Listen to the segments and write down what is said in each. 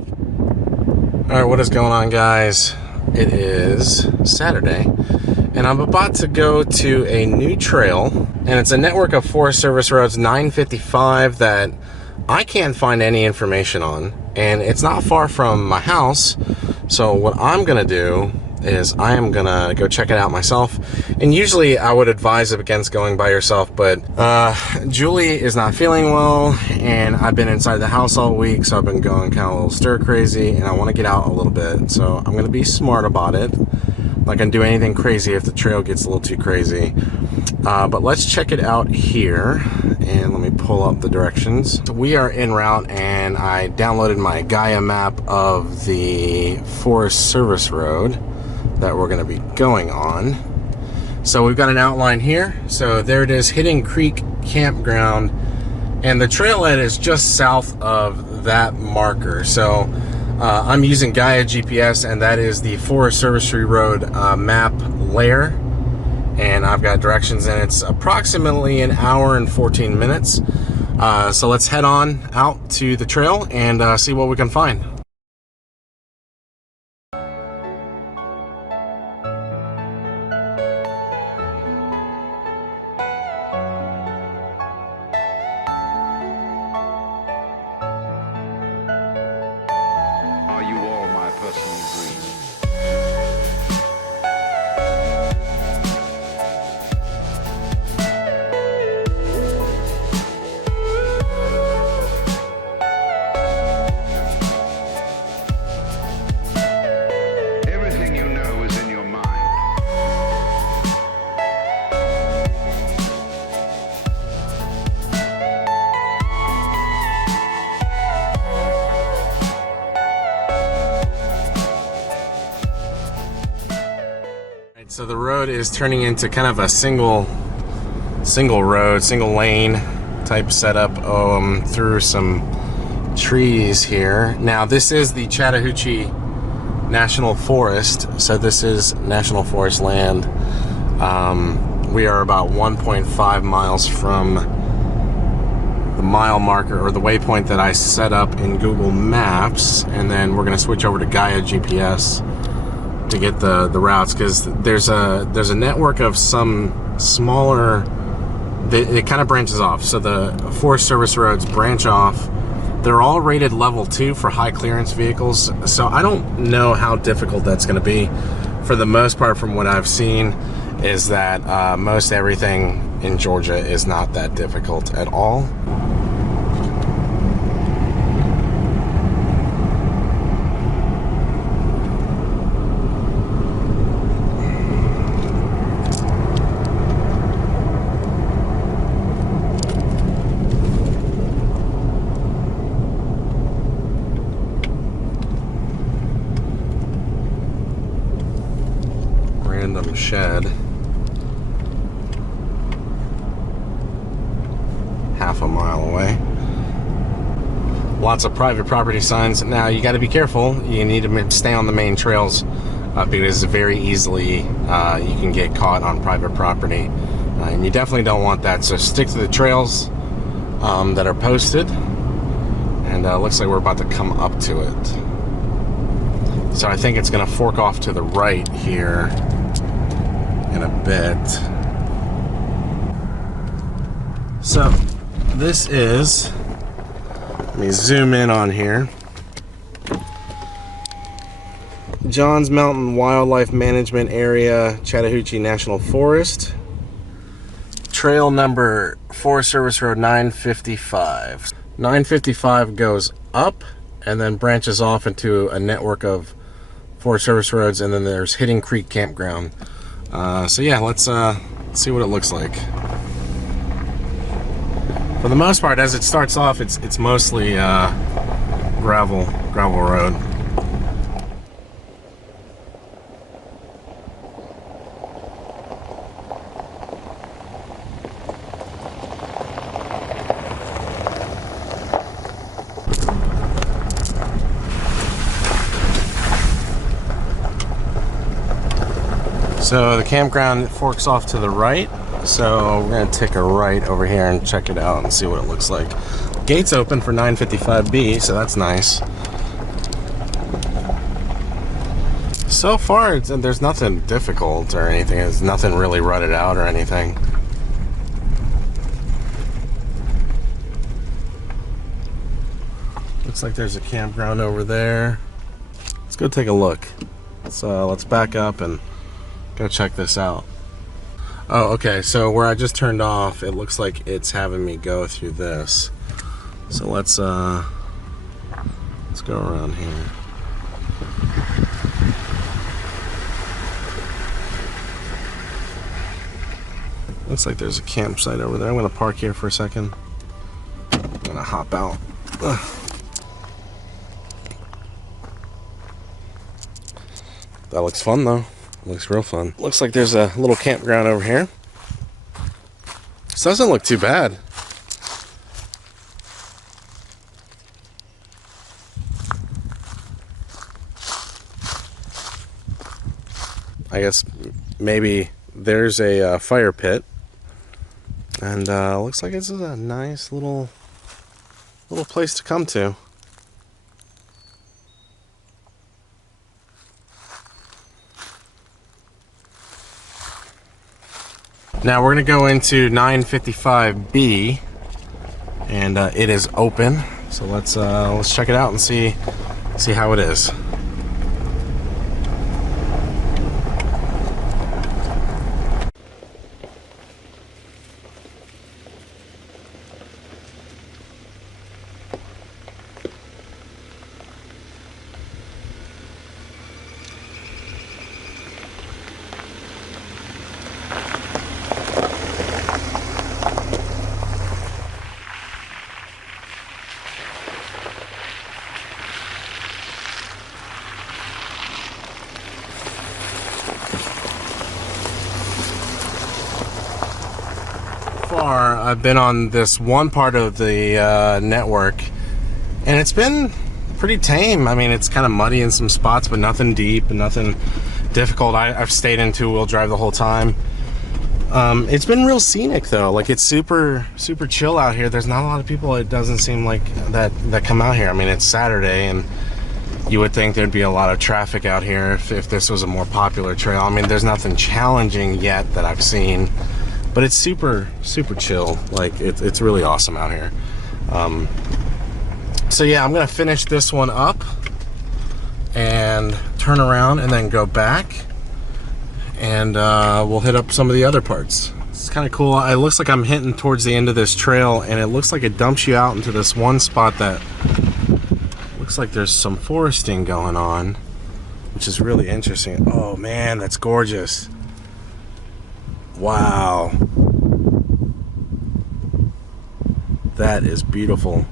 Alright, what is going on, guys? It is Saturday, and I'm about to go to a new trail, and it's a network of Forest Service roads 955 that I can't find any information on, and it's not far from my house. So what I'm gonna do is I am gonna go check it out myself. And usually I would advise against going by yourself, but Julie is not feeling well, and I've been inside the house all week, so I've been going kind of a little stir crazy, and I want to get out a little bit. So I'm gonna be smart about it. I'm not gonna do anything crazy if the trail gets a little too crazy. But let's check it out here, and let me pull up the directions. We are en route, and I downloaded my Gaia map of the Forest Service Road that we're going to be going on. So we've got an outline here. So there it is, Hidden Creek Campground, and the trailhead is just south of that marker. So I'm using Gaia GPS, and that is the Forest Service Road map layer, and I've got directions, and it's approximately an hour and 14 minutes. So let's head on out to the trail and see what we can find. Are you all my personal dreams? Everything you know is in your mind. So the road is turning into kind of a single road, single lane type setup through some trees here. Now this is the Chattahoochee National Forest, so this is National Forest land. We are about 1.5 miles from the mile marker, or the waypoint that I set up in Google Maps, and then we're going to switch over to Gaia GPS to get the routes, because there's a network of some smaller, it kind of branches off. So the Forest Service roads branch off. They're all rated level 2 for high clearance vehicles, so I don't know how difficult that's going to be. For the most part, from what I've seen, is that most everything in Georgia is not that difficult at all. Random shed, half a mile away. Lots of private property signs. Now you got to be careful. You need to stay on the main trails because very easily you can get caught on private property, and you definitely don't want that. So stick to the trails that are posted, and looks like we're about to come up to it. So I think it's going to fork off to the right here in a bit. So this is, let me zoom in on here, Johns Mountain Wildlife Management Area, Chattahoochee National Forest. Trail number Forest Service Road 955. 955 goes up and then branches off into a network of Forest Service roads, and then there's Hidden Creek Campground. So yeah, let's see what it looks like. For the most part, as it starts off, it's mostly gravel road. So the campground forks off to the right, so we're gonna take a right over here and check it out and see what it looks like. Gates open for 955B, so that's nice. So far, there's nothing difficult or anything. There's nothing really rutted out or anything. Looks like there's a campground over there. Let's go take a look. Let's back up and go check this out. Oh, okay, so where I just turned off, it looks like it's having me go through this. So let's go around here. Looks like there's a campsite over there. I'm gonna park here for a second. I'm gonna hop out. Ugh. That looks fun though. Looks real fun. Looks like there's a little campground over here. This doesn't look too bad. I guess maybe there's a fire pit, and looks like it's a nice little place to come to. Now we're gonna go into 955B, and it is open. So let's check it out and see how it is. Far, I've been on this one part of the network, and it's been pretty tame. I mean, it's kind of muddy in some spots, but nothing deep and nothing difficult. I've stayed in two-wheel drive the whole time. It's been real scenic though. Like, it's super chill out here. There's not a lot of people, it doesn't seem like, that come out here. I mean, it's Saturday, and you would think there'd be a lot of traffic out here if this was a more popular trail. I mean, there's nothing challenging yet that I've seen, but it's super chill. Like, it's really awesome out here. So yeah, I'm gonna finish this one up and turn around and then go back, and we'll hit up some of the other parts. It's kind of cool. It looks like I'm hitting towards the end of this trail, and it looks like it dumps you out into this one spot that looks like there's some foresting going on, which is really interesting. Oh man, that's gorgeous. Wow. That is beautiful.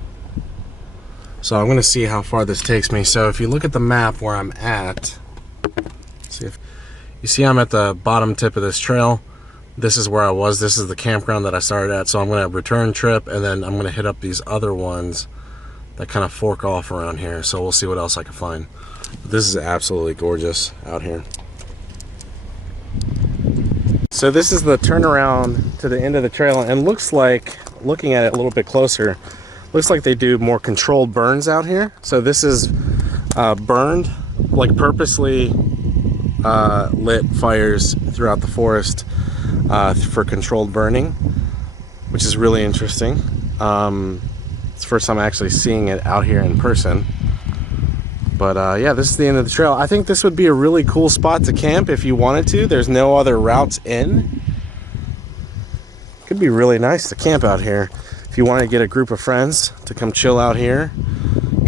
So I'm going to see how far this takes me. So if you look at the map where I'm at, see if you see I'm at the bottom tip of this trail. This is where I was. This is the campground that I started at. So I'm going to return trip, and then I'm going to hit up these other ones that kind of fork off around here. So we'll see what else I can find. This is absolutely gorgeous out here. So this is the turnaround to the end of the trail, and looks like, looking at it a little bit closer, looks like they do more controlled burns out here. So this is burned, like purposely lit fires throughout the forest for controlled burning, which is really interesting. It's the first time actually seeing it out here in person. But yeah, this is the end of the trail. I think this would be a really cool spot to camp if you wanted to. There's no other routes in. Could be really nice to camp out here. If you want to get a group of friends to come chill out here,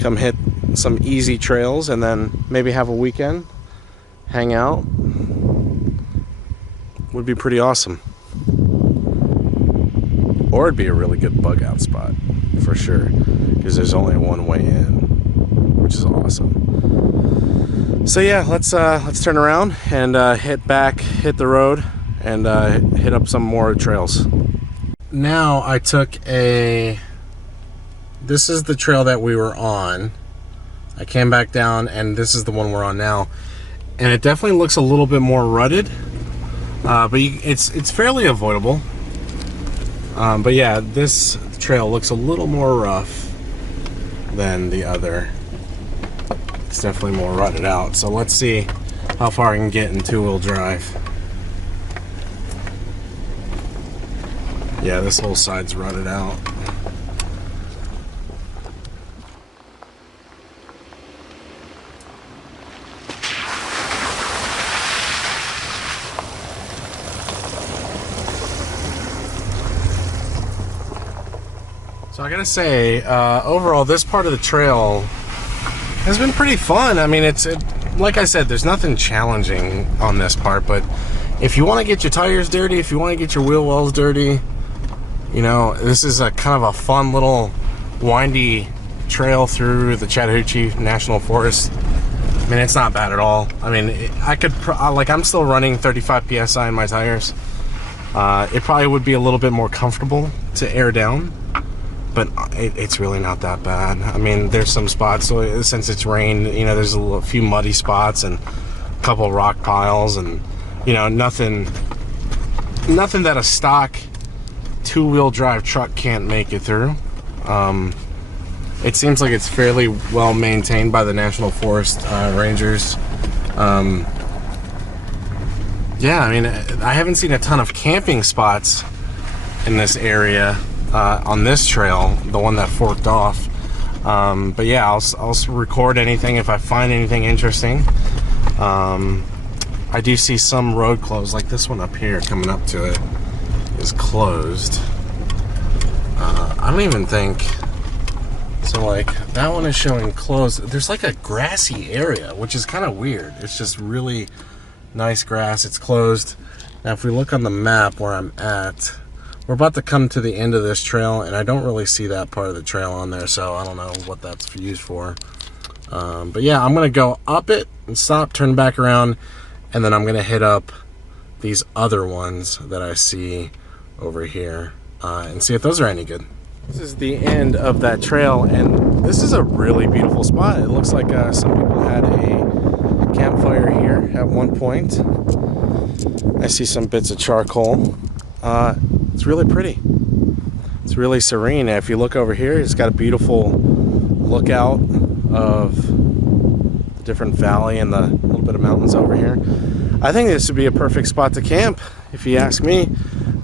come hit some easy trails, and then maybe have a weekend, hang out, would be pretty awesome. Or it'd be a really good bug out spot, for sure, because there's only one way in, which is awesome. So yeah, let's turn around and hit the road, and hit up some more trails. Now I took this is the trail that we were on. I came back down, and this is the one we're on now, and it definitely looks a little bit more rutted, but it's fairly avoidable. But yeah, this trail looks a little more rough than the other. It's definitely more rutted out. So let's see how far I can get in two-wheel drive. Yeah, this whole side's rutted out. So I gotta say, overall, this part of the trail has been pretty fun. I mean, like I said, there's nothing challenging on this part, but if you want to get your tires dirty, if you want to get your wheel wells dirty, you know, this is a kind of a fun little windy trail through the Chattahoochee National Forest. I mean, it's not bad at all. I mean, I'm still running 35 PSI in my tires. It probably would be a little bit more comfortable to air down, but it's really not that bad. I mean, there's some spots, so since it's rained, you know, there's a few muddy spots and a couple of rock piles, and you know, nothing that a stock two-wheel drive truck can't make it through. It seems like it's fairly well maintained by the National Forest Rangers. Yeah, I mean, I haven't seen a ton of camping spots in this area on this trail, the one that forked off. But yeah, I'll record anything if I find anything interesting. I do see some road closed, like this one up here coming up to it is closed. I don't even think so. Like, that one is showing closed. There's like a grassy area, which is kind of weird. It's just really nice grass. It's closed. Now if we look on the map where I'm at, we're about to come to the end of this trail, and I don't really see that part of the trail on there, so I don't know what that's used for. But yeah, I'm gonna go up it and stop, turn back around, and then I'm gonna hit up these other ones that I see over here and see if those are any good. This is the end of that trail, and this is a really beautiful spot. It looks like some people had a campfire here at one point. I see some bits of charcoal. It's really pretty. It's really serene. If you look over here, it's got a beautiful lookout of the different valley and the little bit of mountains over here. I think this would be a perfect spot to camp, if you ask me.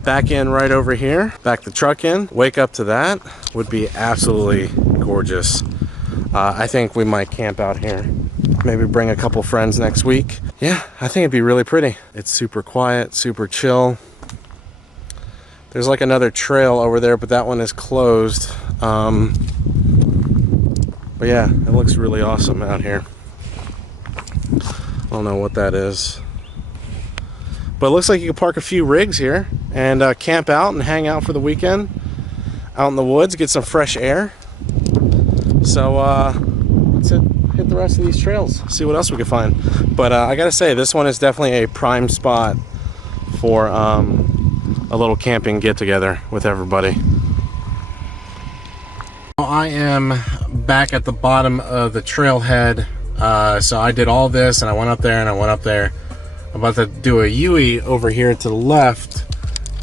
Back in right over here, back the truck in, wake up to that would be absolutely gorgeous. I think we might camp out here. Maybe bring a couple friends next week. Yeah, I think it'd be really pretty. It's super quiet, super chill. There's like another trail over there, but that one is closed. But yeah, it looks really awesome out here. I don't know what that is. But it looks like you can park a few rigs here and camp out and hang out for the weekend out in the woods, get some fresh air. So let's hit the rest of these trails, see what else we can find. But I gotta say, this one is definitely a prime spot for a little camping get-together with everybody. I am back at the bottom of the trailhead. So I did all this, and I went up there and I went up there. I'm about to do a U-E over here to the left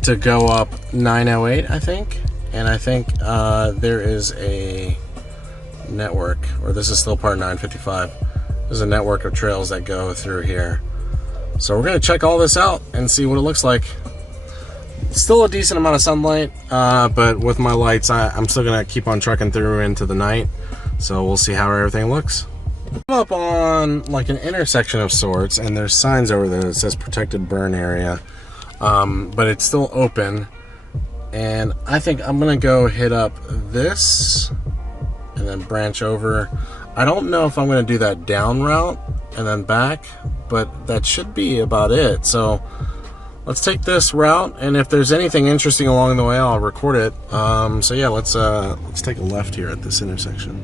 to go up 908, I think. And I think there is a network, or this is still part 955. There's a network of trails that go through here. So we're gonna check all this out and see what it looks like. Still a decent amount of sunlight, but with my lights, I'm still gonna keep on trucking through into the night. So we'll see how everything looks. I'm up on like an intersection of sorts, and there's signs over there that says protected burn area, but it's still open. And I think I'm gonna go hit up this and then branch over. I don't know if I'm gonna do that down route and then back, but that should be about it. So let's take this route, and if there's anything interesting along the way, I'll record it. So yeah, let's take a left here at this intersection.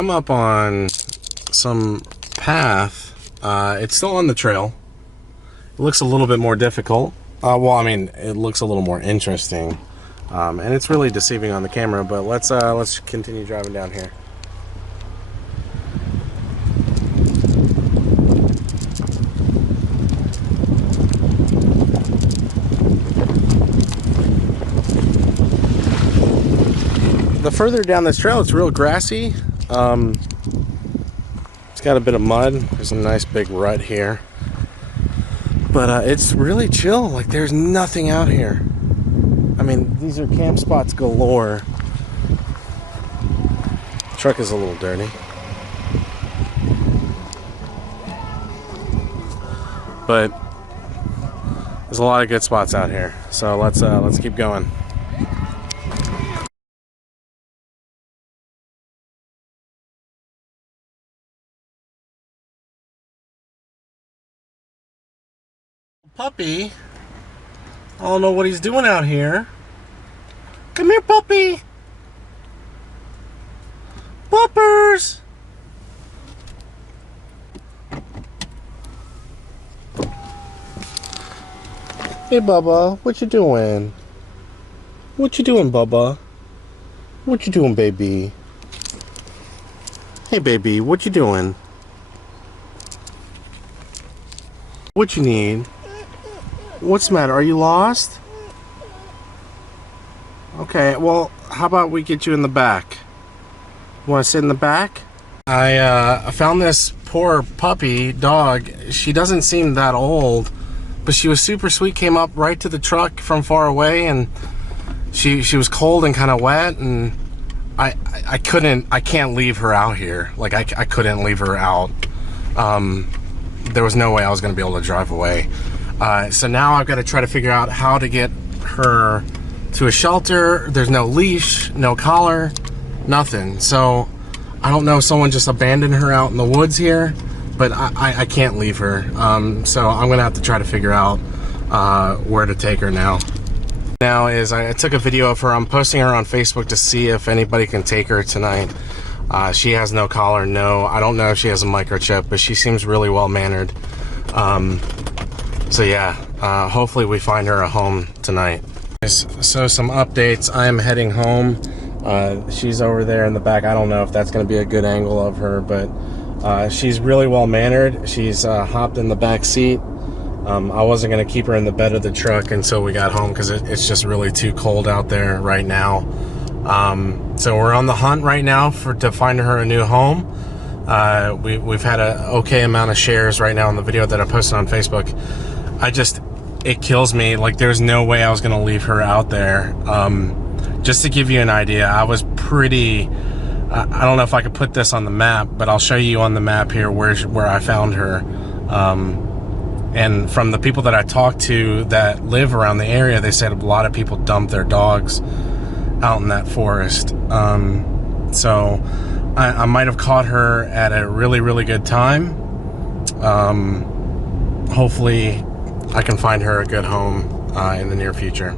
I'm up on some path. It's still on the trail. It looks a little bit more difficult. Well, I mean, it looks a little more interesting, and it's really deceiving on the camera. But let's continue driving down here. The further down this trail, it's real grassy. It's got a bit of mud. There's a nice big rut here. But it's really chill. Like, there's nothing out here. I mean, these are camp spots galore. Truck is a little dirty. But there's a lot of good spots out here. So let's keep going. Puppy. I don't know what he's doing out here. Come here, puppy. Puppers. Hey, Bubba. What you doing? What you doing, Bubba? What you doing, baby? Hey, baby. What you doing? What you need? What's the matter? Are you lost? Okay, well, how about we get you in the back? You want to sit in the back? I found this poor puppy dog. She doesn't seem that old, but she was super sweet. Came up right to the truck from far away, and she was cold and kind of wet, and I can't leave her out here. Like, I couldn't leave her out. There was no way I was going to be able to drive away. So now I've got to try to figure out how to get her to a shelter. There's no leash, no collar, nothing. So I don't know if someone just abandoned her out in the woods here, but I can't leave her. So I'm going to have to try to figure out where to take her now. Now is I took a video of her. I'm posting her on Facebook to see if anybody can take her tonight. She has no collar, no. I don't know if she has a microchip, but she seems really well-mannered. So yeah, hopefully we find her a home tonight. So some updates. I am heading home. She's over there in the back. I don't know if that's going to be a good angle of her, but she's really well-mannered. She's hopped in the back seat. I wasn't going to keep her in the bed of the truck until we got home because it's just really too cold out there right now. So we're on the hunt right now to find her a new home. We've had an okay amount of shares right now on the video that I posted on Facebook. It kills me. Like, there's no way I was gonna leave her out there. Just to give you an idea, I was pretty, I don't know if I could put this on the map, but I'll show you on the map here where I found her. And from the people that I talked to that live around the area, they said a lot of people dump their dogs out in that forest. So I might have caught her at a really, really good time. Hopefully I can find her a good home in the near future.